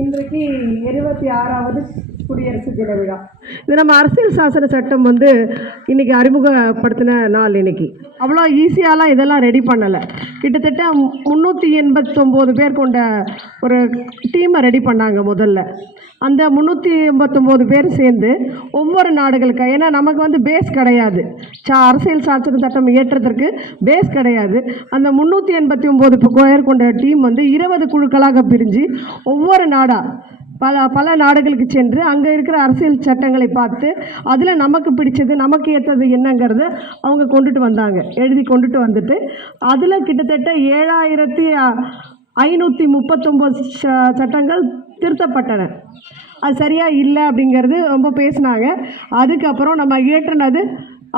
இன்றைக்கு 76வது குடியரசு தின விழா. இது நம்ம அரசியல் சாசன சட்டம் இன்னைக்கு அறிமுகப்படுத்தின நாள். இன்னைக்கு அவ்வளோ ஈஸியாலாம் இதெல்லாம் ரெடி பண்ணலை. கிட்டத்தட்ட 389 பேர் கொண்ட ஒரு டீமை ரெடி பண்ணாங்க. முதல்ல அந்த 389 பேர் சேர்ந்து ஒவ்வொரு நாடுகளுக்கு, ஏன்னா நமக்கு பேஸ் கிடையாது, அரசியல் சாசன சட்டம் இயற்றதற்கு பேஸ் கிடையாது. அந்த 389 பேர் கொண்ட டீம் 20 குழுக்களாக பிரிஞ்சு ஒவ்வொரு பல நாடுகளுக்கு சென்று அங்கே இருக்கிற அரசியல் சட்டங்களை பார்த்து அதில் நமக்கு பிடிச்சது நமக்கு ஏற்றது என்னங்கிறத அவங்க கொண்டுட்டு வந்தாங்க. எழுதி கொண்டுட்டு வந்துட்டு அதில் கிட்டத்தட்ட 7539 சட்டங்கள் திருத்தப்பட்டன. அது சரியாக இல்லை அப்படிங்கிறது ரொம்ப பேசினாங்க. அதுக்கப்புறம் நம்ம இயற்றினது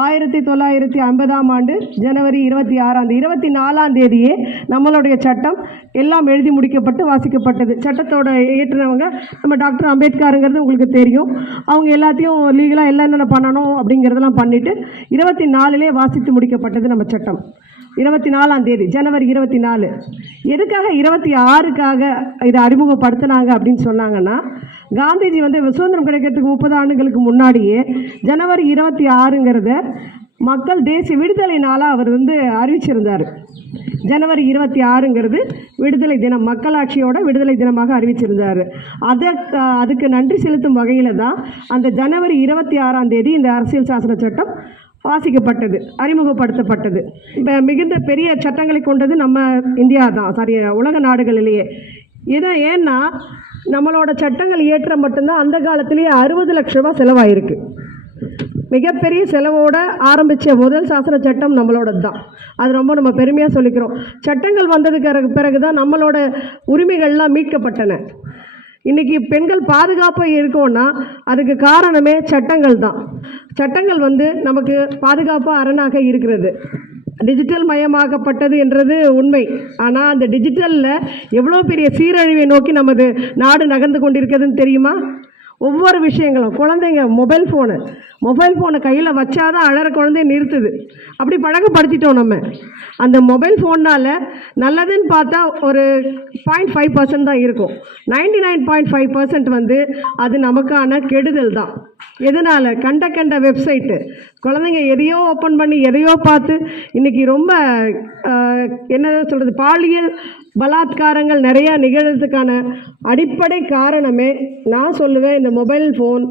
1950ஆம் ஆண்டு ஜனவரி 26ஆம் தேதி 24ஆம் தேதியே நம்மளுடைய சட்டம் எல்லாம் எழுதி முடிக்கப்பட்டு வாசிக்கப்பட்டது. சட்டத்தோட இயற்றினவங்க நம்ம டாக்டர் அம்பேத்கருங்கிறது உங்களுக்கு தெரியும். அவங்க எல்லாத்தையும் லீகலாக என்னென்ன பண்ணணும் அப்படிங்கிறதெல்லாம் பண்ணிவிட்டு 24லே வாசித்து முடிக்கப்பட்டது நம்ம சட்டம். 24ஆம் தேதி ஜனவரி 24. எதுக்காக 26க்காக இதை அறிமுகப்படுத்தினாங்க அப்படின்னு சொன்னாங்கன்னா, காந்திஜி சுதந்திரம் கிடைக்கிறதுக்கு 30 ஆண்டுகளுக்கு முன்னாடியே ஜனவரி 26ங்கிறத மக்கள் தேசிய விடுதலை நாளாக அவர் அறிவிச்சிருந்தார். ஜனவரி 26ங்கிறது விடுதலை தினம், மக்களாட்சியோட விடுதலை தினமாக அறிவிச்சிருந்தார். அதுக்கு நன்றி செலுத்தும் வகையில் தான் அந்த ஜனவரி 26ஆம் தேதி இந்த அரசியல் சாசன சட்டம் வாசிக்கப்பட்டது, அறிமுகப்படுத்தப்பட்டது. இப்போ மிகுந்த பெரிய சட்டங்களை கொண்டது நம்ம இந்தியா தான், உலக நாடுகளிலேயே. ஏன்னா நம்மளோட சட்டங்கள் இயற்ற மட்டும்தான் அந்த காலத்திலேயே 60 லட்ச ரூபா செலவாயிருக்கு. மிகப்பெரிய செலவோடு ஆரம்பித்த முதல் சாசன சட்டம் நம்மளோடது தான். அது ரொம்ப நம்ம பெருமையாக சொல்லிக்கிறோம். சட்டங்கள் வந்ததுக்கு பிறகு தான் நம்மளோட உரிமைகள்லாம் மீட்கப்பட்டன. இன்றைக்கி பெண்கள் பாதுகாப்பாக இருக்கோன்னா அதுக்கு காரணமே சட்டங்கள் தான். சட்டங்கள் நமக்கு பாதுகாப்பாக அரணாக இருக்கிறது. டிஜிட்டல் மயமாக்கப்பட்டது என்றது உண்மை. ஆனால் அந்த டிஜிட்டலில் எவ்வளோ பெரிய சீரழிவை நோக்கி நமது நாடு நகர்ந்து கொண்டிருக்கிறதுன்னு தெரியுமா? ஒவ்வொரு விஷயங்களும், குழந்தைங்க மொபைல் ஃபோனை கையில் வச்சாதான் அழற குழந்தைய நிறுத்துது. அப்படி பழக்கப்படுத்திட்டோம் நம்ம. அந்த மொபைல் ஃபோன்னால் நல்லதுன்னு பார்த்தா ஒரு 0.5% தான் இருக்கும். 99.5% அது நமக்கான கெடுதல் தான். எதனால்? கண்ட வெப்சைட்டு, குழந்தைங்க எதையோ ஓப்பன் பண்ணி எதையோ பார்த்து இன்றைக்கி ரொம்ப என்ன சொல்கிறது, பாலியல் பலாத்காரங்கள் நிறையா நிகழ்கிறதுக்கான அடிப்படை காரணமே நான் சொல்லுவேன் இந்த மொபைல் ஃபோன்.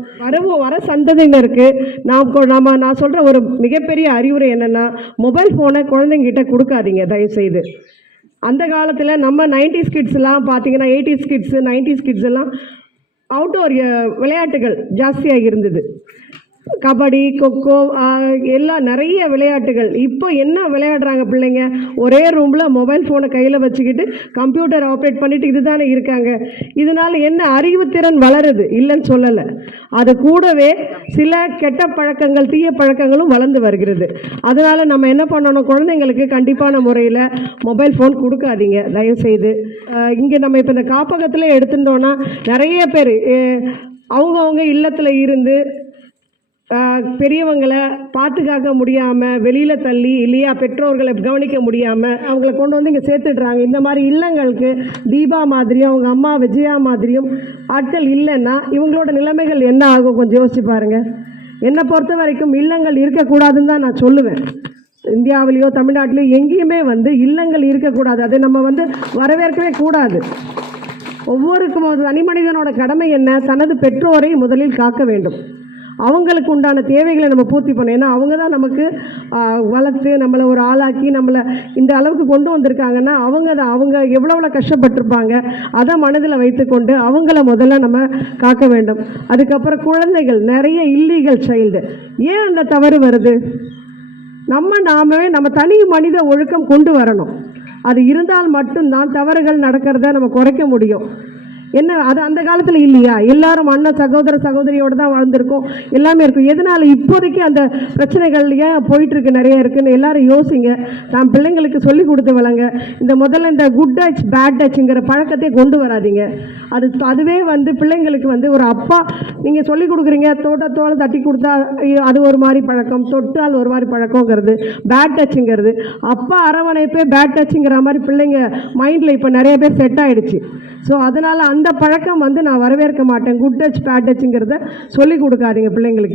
வர சந்ததியினருக்கு நான் சொல்கிற ஒரு மிகப்பெரிய அறிவுரை என்னென்னா, மொபைல் ஃபோனை குழந்தைங்கிட்ட கொடுக்காதீங்க தயவுசெய்து. அந்த காலத்தில் நம்ம 90s கிட்ஸ்லாம் பார்த்தீங்கன்னா, 80s கிட்ஸு 90s கிட்ஸ் எல்லாம் அவுட்டோர் விளையாட்டுகள் ஜாஸ்தியாக இருந்தது. கபடி, கொக்கோ, எல்லாம் நிறைய விளையாட்டுகள். இப்போ என்ன விளையாடுறாங்க பிள்ளைங்க? ஒரே ரூமில் மொபைல் ஃபோனை கையில் வச்சுக்கிட்டு கம்ப்யூட்டர் ஆப்ரேட் பண்ணிவிட்டு இதுதானே இருக்காங்க. இதனால் என்ன அறிவுத்திறன் வளருது, இல்லைன்னு சொல்லலை. அது கூடவே சில கெட்ட பழக்கங்கள், தீய பழக்கங்களும் வளர்ந்து வருகிறது. அதனால் நம்ம என்ன பண்ணணும், குழந்தைங்களுக்கு கண்டிப்பான முறையில் மொபைல் ஃபோன் கொடுக்காதீங்க தயவுசெய்து. இங்கே நம்ம இப்போ இந்த காப்பகத்தில் எடுத்துட்டோன்னா நிறைய பேர் அவங்கவுங்க இல்லத்தில் இருந்து பெரியவங்களை பாதுகாக்க முடியாமல் வெளியில் தள்ளி, இல்லையா பெற்றோர்களை கவனிக்க முடியாமல் அவங்கள கொண்டு இங்கே சேர்த்துடுறாங்க. இந்த மாதிரி இல்லங்களுக்கு தீபா மாதிரியும் அவங்க அம்மா விஜயா மாதிரியும் ஆட்கள் இல்லைன்னா இவங்களோட நிலைமைகள் என்ன ஆகும் கொஞ்சம் யோசிச்சு பாருங்கள். என்னை பொறுத்த வரைக்கும் இல்லங்கள் இருக்கக்கூடாதுன்னு தான் நான் சொல்லுவேன். இந்தியாவிலேயோ தமிழ்நாட்டிலேயோ எங்கேயுமே இல்லங்கள் இருக்கக்கூடாது. அதை நம்ம வரவேற்கவே கூடாது. ஒவ்வொருக்கும் தனி மனிதனோட கடமை என்ன? தனது பெற்றோரை முதலில் காக்க வேண்டும். அவங்களுக்கு உண்டான தேவைகளை நம்ம பூர்த்தி பண்ணணும். ஏன்னா அவங்க தான் நமக்கு வளர்த்து நம்மளை ஒரு ஆளாக்கி நம்மளை இந்த அளவுக்கு கொண்டு வந்திருக்காங்கன்னா அவங்க எவ்வளோ கஷ்டப்பட்டிருப்பாங்க. அதை மனதில் வைத்துக்கொண்டு அவங்கள முதல்ல நம்ம காக்க வேண்டும். அதுக்கப்புறம் குழந்தைகள், நிறைய இல்லீகல் சைல்டு. ஏன் அந்த தவறு வருது? நம்ம தனி மனித ஒழுக்கம் கொண்டு வரணும். அது இருந்தால் மட்டும்தான் தவறுகள் நடக்கிறத நம்ம குறைக்க முடியும். என்ன அது அந்த காலத்தில் இல்லையா? எல்லாரும் அண்ணன் சகோதரியோடு தான் வாழ்ந்திருக்கோம், எல்லாமே இருக்கும். எதனால் இப்போதைக்கு அந்த பிரச்சனைகள் ஏன் போயிட்டுருக்கு, நிறைய இருக்குதுன்னு எல்லாரும் யோசிங்க. நான் பிள்ளைங்களுக்கு சொல்லி கொடுத்து வளங்க. முதல்ல இந்த குட் டச் பேட் டச்சுங்கிற பழக்கத்தை கொண்டு வராதிங்க. அதுவே பிள்ளைங்களுக்கு ஒரு அப்பா நீங்கள் சொல்லி கொடுக்குறீங்க, தோட்டத்தோடு தட்டி கொடுத்தா அது ஒரு மாதிரி பழக்கம், தொட்டால் ஒரு மாதிரி பழக்கங்கிறது பேட் டச்சுங்கிறது. அப்பா அரவணைப்பே பேட் டச்சுங்கிற மாதிரி பிள்ளைங்க மைண்டில் இப்போ நிறைய பேர் செட் ஆகிடுச்சு. ஸோ அதனால் அந்த பழக்கம் வந்து நான் வரவேற்க மாட்டேன். குட் டச் பேட் டச்சுங்கிறத சொல்லிக் கொடுக்காதீங்க பிள்ளைங்களுக்கு.